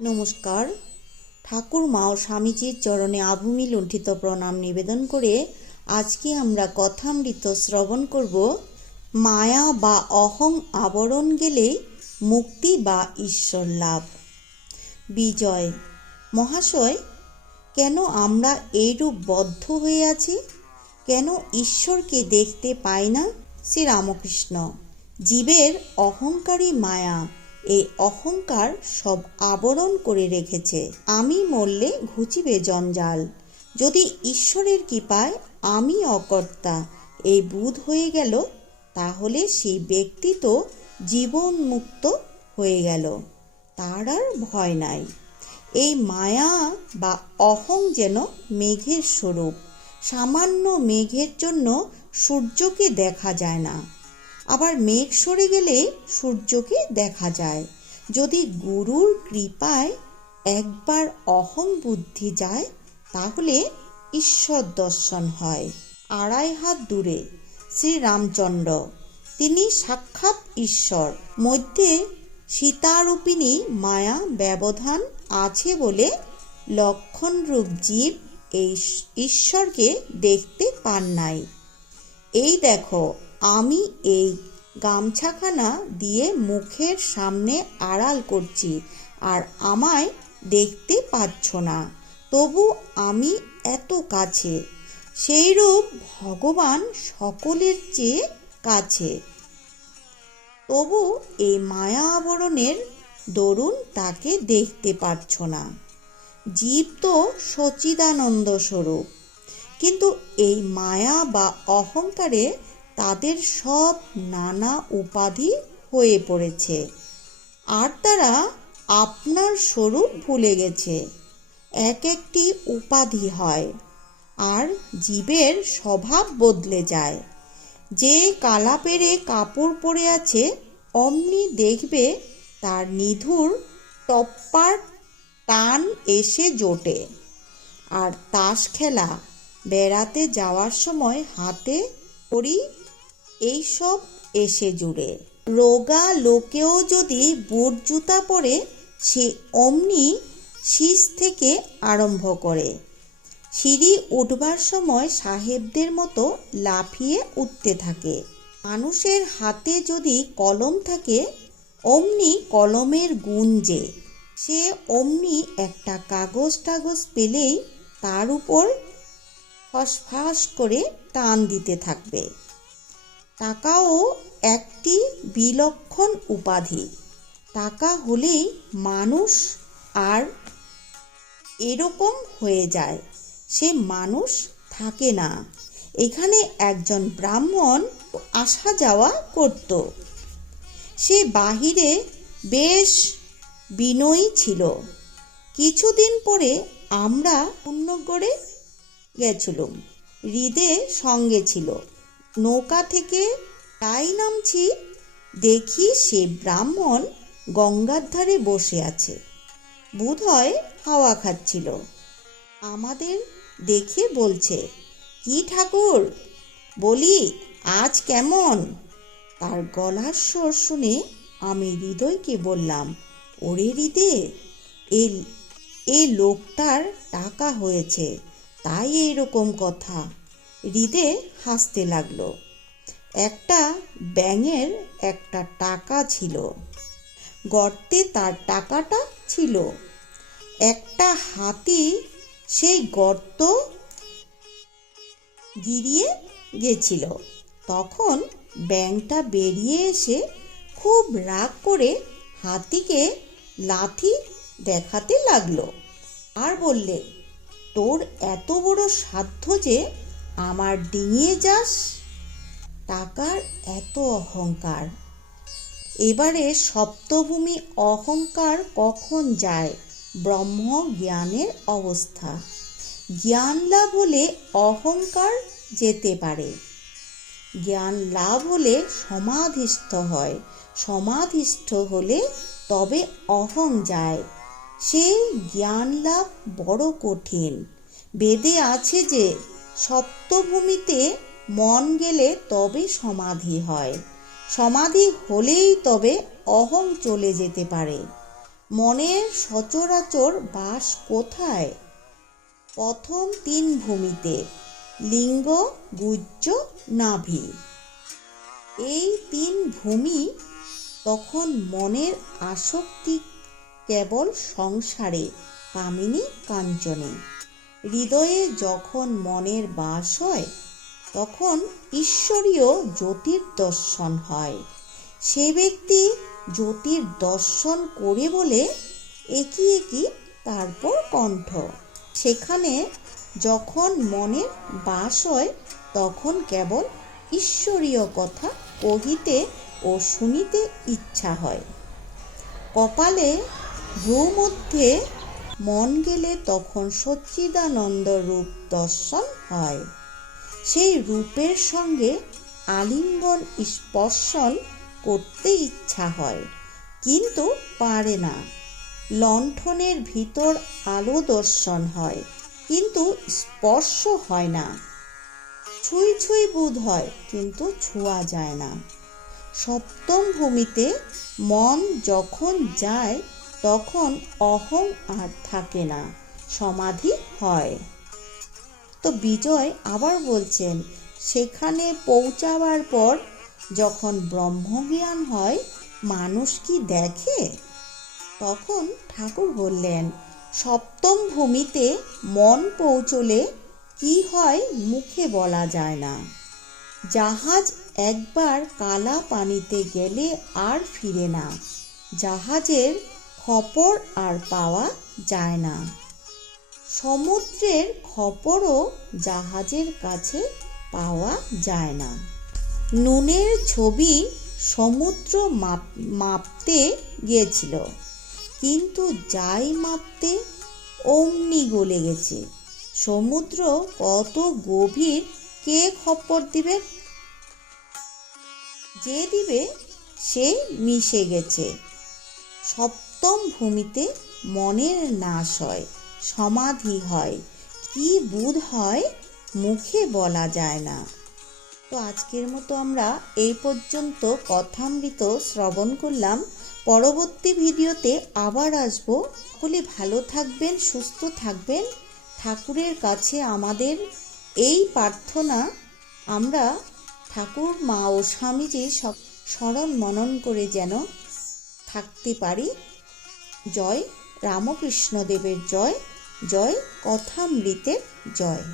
নমস্কার। ঠাকুর মা ও স্বামীজির চরণে আভূমি লুণ্ঠিত প্রণাম নিবেদন করে আজকে আমরা কথামৃত শ্রবণ করব, মায়া বা অহং আবরণ গেলেই মুক্তি বা ঈশ্বর লাভ। বিজয়, মহাশয়, কেন আমরা এইরূপ বদ্ধ হয়ে আছি? কেন ঈশ্বরকে দেখতে পাই না শ্রীরামকৃষ্ণ? জীবের অহংকারী মায়া। এই অহংকার সব আবরণ করে রেখেছে। আমি মরলে ঘুচিবে জঞ্জাল। যদি ঈশ্বরের কৃপায় আমি অকর্তা, এই বুধ হয়ে গেল, তাহলে সেই ব্যক্তি তো জীবন মুক্ত হয়ে গেল। তার আর ভয় নাই। এই মায়া বা অহং যেন মেঘের স্বরূপ। সামান্য মেঘের জন্য সূর্যকে দেখা যায় না। আবার মেঘ সরে গেলে সূর্যকে দেখা যায়। যদি গুরুর কৃপায় একবার অহং বুদ্ধি যায়, তাহলে ঈশ্বর দর্শন হয়। আড়াই হাত দূরে, শ্রীরামচন্দ্র। তিনি সাক্ষাৎ ঈশ্বর। মধ্যে সীতারূপিণী মায়া ব্যবধান আছে বলে লক্ষণরূপ জীব এই ঈশ্বরকে দেখতে পান নাই। এই দেখো আমি এই গামছাখানা দিয়ে মুখের সামনে আড়াল করছি আর আমায় দেখতে পাচ্ছ না। তবু আমি এত কাছে। সেইরূপ ভগবান সকলের চেয়ে কাছে। তবু এই মায়া আবরণের দরুন তাকে দেখতে পাচ্ছ না। জীব তো সচিদানন্দ স্বরূপ। কিন্তু এই মায়া বা অহংকারে তাদের সব নানা উপাধি হয়ে পড়েছে। আর তারা আপনার স্বরূপ ভুলে গেছে। এক একটি উপাধি হয় আর জীবের স্বভাব বদলে যায়। যে কালা পেরে কাপড় পরে আছে, অমনি দেখবে তার নিধুর টপ্পার টান এসে জোটে। আর তাস খেলা, বেড়াতে যাওয়ার সময় হাতে করি এইসব এসে জুড়ে। রোগা লোকেও যদি বুট জুতা পরে, সে অমনি শীষ থেকে আরম্ভ করে। সিঁড়ি উঠবার সময় সাহেবদের মতো লাফিয়ে উঠতে থাকে। মানুষের হাতে যদি কলম থাকে, অমনি কলমের গুঞ্জে সে অমনি একটা কাগজ টাগজ পেলেই তার উপর ফসফাস করে টান দিতে থাকবে। টাকাও একটি বিলক্ষণ উপাধি। টাকা হলেই মানুষ আর এরকম হয়ে যায়, সে মানুষ থাকে না। এখানে একজন ব্রাহ্মণ আসা যাওয়া করত। সে বাহিরে বেশ বিনয়ী ছিল। কিছুদিন পরে আমরা পুণ্যগড়ে গেছিলাম, হৃদে সঙ্গে ছিল। নৌকা থেকে তাই নামছি, দেখি সে ব্রাহ্মণ গঙ্গার ধারে বসে আছে। বোধহয় হাওয়া খাচ্ছিল। আমাদের দেখে বলছে, কি ঠাকুর? বলি, আজ কেমন? তার গলার স্বর শুনে আমি হৃদয়কে বললাম, ওরে হৃদে এই লোকটার টাকা হয়েছে, তাই এইরকম কথা। হৃদে হাসতে লাগল। একটা ব্যাঙের একটা টাকা ছিল। গর্তে তার টাকাটা ছিল। একটা হাতি সেই গর্ত গিরিয়ে গেছিল। তখন ব্যাংটা বেরিয়ে এসে খুব রাগ করে হাতিকে লাথি দেখাতে লাগল। আর বললে, তোর এত বড় সাধ্য যে আমার ডিঙিয়ে যাস, টাকার এত অহংকার। এবারে সপ্তভূমি অহংকার কখন যায়? ব্রহ্ম জ্ঞানের অবস্থা। জ্ঞান লাভ হলে অহংকার যেতে পারে। জ্ঞান লাভ হলে সমাধিস্থ হয়। সমাধিস্থ হলে তবে অহং যায়। সেই জ্ঞান লাভ বড় কঠিন। বেদে আছে যে সপ্তভূমিতে মন গেলে তবে সমাধি হয়। সমাধি হলেই তবে অহং চলে যেতে পারে। মনের সচরাচর বাস কোথায়? প্রথম তিন ভূমিতে, লিঙ্গ গুজ্জ নাভি। এই তিন ভূমি তখন মনের আসক্তি কেবল সংসারে, কামিনী কাঞ্চনে। হৃদয়ে যখন মনের বাস হয়, তখন ঈশ্বরীয় জ্যোতির দর্শন হয়। সে ব্যক্তি জ্যোতির দর্শন করে বলে একই একই তারপর কণ্ঠ। সেখানে যখন মনের বাস হয়, তখন কেবল ঈশ্বরীয় কথা কহিতে ও শুনিতে ইচ্ছা হয়। কপালে ভ্রু মধ্যে মন গেলে তখন সচ্চিদানন্দ রূপ দর্শন হয়। সেই রূপের সঙ্গে আলিঙ্গন স্পর্শন করতে ইচ্ছা হয়, কিন্তু পারে না। লণ্ঠনের ভিতর আলো দর্শন হয়, কিন্তু স্পর্শ হয় না। ছুঁই ছুঁই বোধ হয়, কিন্তু ছোঁয়া যায় না। সপ্তম ভূমিতে মন যখন যায় তখন অহং আর থাকে না, সমাধি হয়। তো বিজয় আবার বলছেন, সেখানে পৌঁছাবার পর যখন ব্রহ্মজ্ঞান হয়, মানুষ কি দেখে? তখন ঠাকুর বললেন, সপ্তম ভূমিতে মন পৌঁছলে কি হয় মুখে বলা যায় না। জাহাজ একবার কালা পানিতে গেলে আর ফিরে না। জাহাজের খপর আর পাওয়া যায় না। সমুদ্রের খপরও জাহাজের কাছে পাওয়া যায় না। নুনের ছবি সমুদ্র মাপ, মাপতে গিয়েছিল, কিন্তু যাই মাপতে অমনি গলে গেছে। সমুদ্র কত গভীর কে খপ্পর দিবে? যে দিবে সে মিশে গেছে। সপ্তম ভূমিতে মনের নাশ হয়, সমাধি হয়। কি বুধ হয় মুখে বলা যায় না। তো আজকের মতো আমরা এই পর্যন্ত কথামৃত শ্রবণ করলাম। পরবর্তী ভিডিওতে আবার আসব। সকলে ভালো থাকবেন, সুস্থ থাকবেন। ঠাকুরের কাছে আমাদের এই প্রার্থনা। আমরা ঠাকুর, মা ও স্বামীজির সব স্মরণ মনন করে যেন থাকতে পারি। জয় রামকৃষ্ণদেবের জয় জয় কথামৃতের জয়।